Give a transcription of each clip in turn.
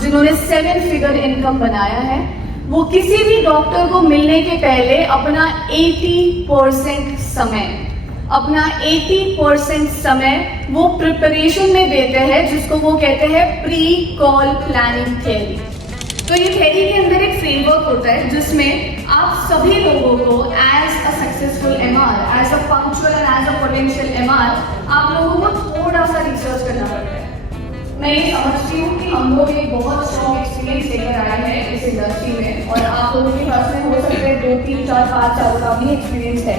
जिन्होंने 7 figure income बनाया है, वो किसी भी डॉक्टर को मिलने के पहले अपना 80% समय वो प्रिपरेशन में देते हैं, जिसको वो कहते हैं प्री कॉल प्लानिंग थ्योरी। तो ये थ्योरी के अंदर एक फ्रेमवर्क होता है जिसमें आप सभी लोगों को as a successful MR, as a punctual and as a potential MR, आप लोगों को थोड़ा सा रिसर्च करना पड़ता है। मैं ये समझती हूँ कि हम लोग एक बहुत स्ट्रॉन्ग एक्सपीरियंस लेकर आए हैं इस इंडस्ट्री में, और आप लोगों के पास में हो सकता है 2, 3, 4, 5 साल का भी एक्सपीरियंस है,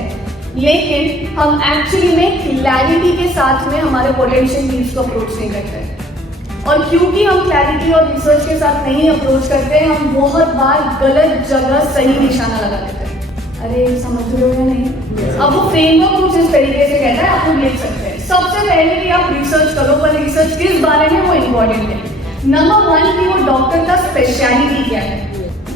लेकिन हम एक्चुअली में क्लैरिटी के साथ में हमारे पोटेंशियल नीड्स को अप्रोच नहीं करते। और क्योंकि हम क्लैरिटी और रिसर्च के साथ नहीं अप्रोच करते, हम बहुत बार गलत जगह सही निशाना लगा देते हैं। अरे समझ रहे हो या नहीं? अब वो फ्रेमवर्क कुछ इस तरीके से कहता है, आप लोग लिख सकते हैं। सबसे पहले कि आप रिसर्च करो, पर रिसर्च किस बारे में वो इम्पोर्टेंट है। नंबर 1 कि वो डॉक्टर का स्पेशलिटी क्या है,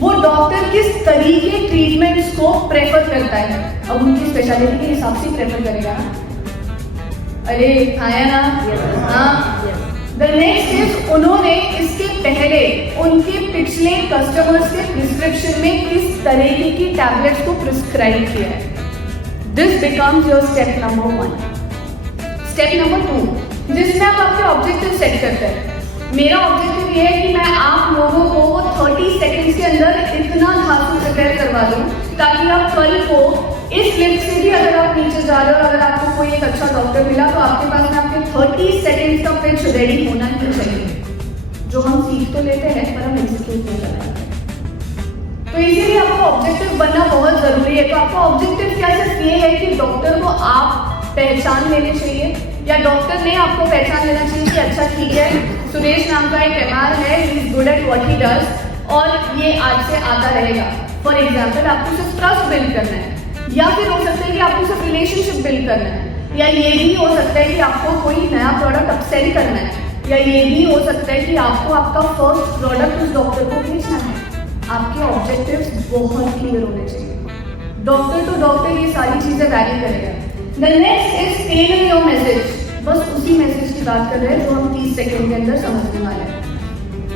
वो डॉक्टर किस तरीके ट्रीटमेंट्स को प्रेफर करता है। अब उनकी स्पेशलिटी के हिसाब से प्रेफर करेगा ना। अरे खाया ना? हाँ। द नेक्स्ट इज उन्होंने इसके पहले उनके पिछले कस्टमर्स के प्रिस्क्रिप्शन में किस तरीके की टैबलेट्स को प्रिस्क्राइब किया है। This becomes your step number 1। Step number 2 जिसमें आप आपके ऑब्जेक्टिव सेट करते हैं। मेरा ऑब्जेक्टिव ये है कि मैं आप लोगों को 30 सेकंड्स के अंदर इतना धातु प्रिपेयर करवा दूं ताकि आप कल को इस लिफ्ट से भी अगर आप नीचे जा रहे हो, अगर आपको कोई एक अच्छा डॉक्टर मिला, तो आपके पास में आपके 30 सेकंड्स का पिच रेडी होना ही चाहिए। जो हम सीख तो लेते हैं पर हम एग्जीक्यूट नहीं कर पाते। तो इसीलिए आपको ऑब्जेक्टिव बनना बहुत जरूरी है। तो आपका ऑब्जेक्टिव क्या सिर्फ ये है कि डॉक्टर को आप पहचान लेने चाहिए, या डॉक्टर ने आपको पहचान लेना चाहिए कि अच्छा ठीक है, सुरेश नाम का एक एमआर है, he is good at what he does, और ये आज से आता रहेगा। फॉर एग्जाम्पल आपको सिर्फ ट्रस्ट बिल्ड करना है, या फिर हो सकता है कि आपको सिर्फ रिलेशनशिप बिल्ड करना है, या ये भी हो सकता है कि आपको कोई नया प्रोडक्ट अपसेल करना है, या ये भी हो सकता है कि आपको आपका फर्स्ट प्रोडक्ट उस डॉक्टर को बेचना है। आपके ऑब्जेक्टिव्स बहुत क्लियर होने चाहिए। डॉक्टर टू डॉक्टर ये सारी चीजें वैरी करेगा। The next is tailor your message. बस उसी मैसेज की बात कर रहे हैं जो हम 30 सेकंड के अंदर समझने वाले हैं।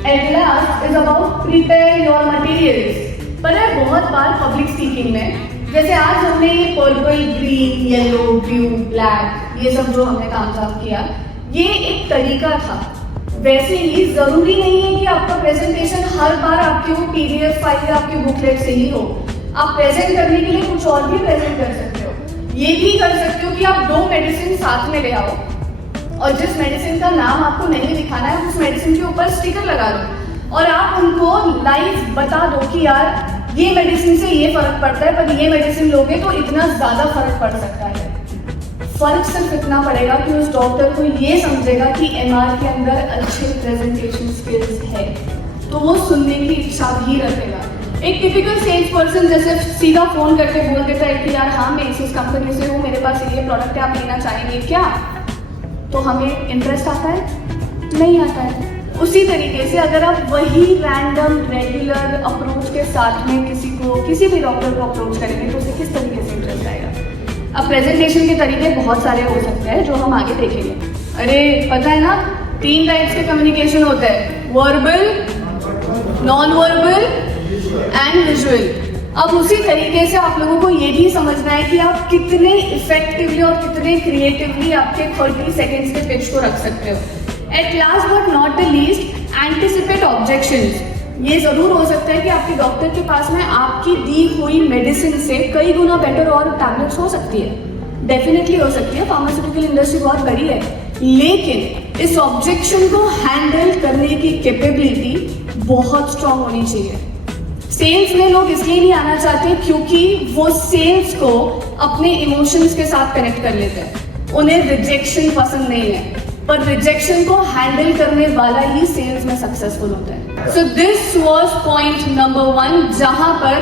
At last is about prepare your materials. पर बहुत बार पब्लिक स्पीकिंग में, जैसे आज हमने ये purple, green, yellow, blue, black, ये सब जो हमने काम किया, ये एक तरीका था। वैसे ही जरूरी नहीं है कि आपका प्रेजेंटेशन हर बार आपके वो पीडीएफ फाइल या आपके बुकलेट से ही हो। आप प्रेजेंट करने के लिए कुछ और भी प्रेजेंट कर सकते हो। ये भी कर सकते हो कि आप 2 मेडिसिन साथ में ले आओ, और जिस मेडिसिन का नाम आपको नहीं दिखाना है, उस मेडिसिन के ऊपर स्टिकर लगा दो, और आप उनको लाइव बता दो कि यार ये मेडिसिन से ये फर्क पड़ता है, पर ये मेडिसिन लोगे तो इतना ज्यादा फर्क पड़ सकता है। फर्क सिर्फ इतना पड़ेगा कि उस डॉक्टर को ये समझेगा कि एमआर के अंदर अच्छे प्रेजेंटेशन स्किल्स है, तो वो सुनने की इच्छा भी रखेगा। एक टिपिकल सेल्स पर्सन जैसे सीधा फोन करके बोल देता है कि यार हाँ मैं इस कंपनी से हूँ, मेरे पास ये प्रोडक्ट है, आप लेना चाहेंगे क्या? तो हमें इंटरेस्ट आता है? नहीं आता है। उसी तरीके से अगर आप वही रैंडम रेगुलर अप्रोच के साथ में किसी भी डॉक्टर को अप्रोच करेंगे तो उसे किस तरीके से इंटरेस्ट आएगा? अब प्रेजेंटेशन के तरीके बहुत सारे हो सकते हैं जो हम आगे देखेंगे। अरे पता है ना, 3 टाइप्स के कम्युनिकेशन होते हैं, verbal, non verbal and visual. अब उसी तरीके से आप लोगों को ये भी समझना है कि आप कितने इफेक्टिवली और कितने क्रिएटिवली आपके 30 सेकेंड्स के पिच को रख सकते हो। At last but not the least, anticipate objections. ये जरूर हो सकता है कि आपके डॉक्टर के पास में आपकी दी हुई मेडिसिन से कई गुना बेटर और टैबलेट्स हो सकती है, डेफिनेटली हो सकती है। फार्मास्यूटिकल इंडस्ट्री बहुत बड़ी है, लेकिन इस ऑब्जेक्शन को हैंडल करने की कैपेबिलिटी बहुत स्ट्रांग होनी चाहिए। सेल्स में लोग इसलिए नहीं आना चाहते क्योंकि वो सेल्स को अपने इमोशंस के साथ कनेक्ट कर लेते हैं। उन्हें रिजेक्शन पसंद नहीं है, पर रिजेक्शन को हैंडल करने वाला ही सेल्स में सक्सेसफुल होता है। So this was point number 1, जहां पर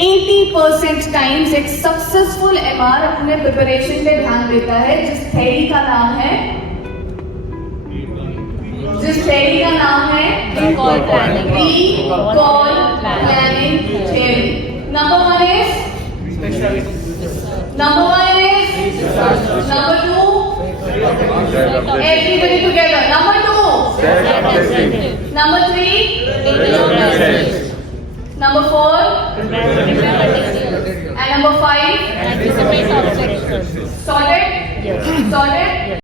80% टाइम्स एक सक्सेसफुल एमआर अपने प्रिपरेशन पे ध्यान देता है, जिस थ्योरी का नाम है Recall planning. Recall planning theory. Number 1 is number 2. Everybody together. Number 2. Set objective. Number 3, Develop methods. number 4, Prepare material. and number 5. Anticipate objections. Sorted? Yes. Sorted?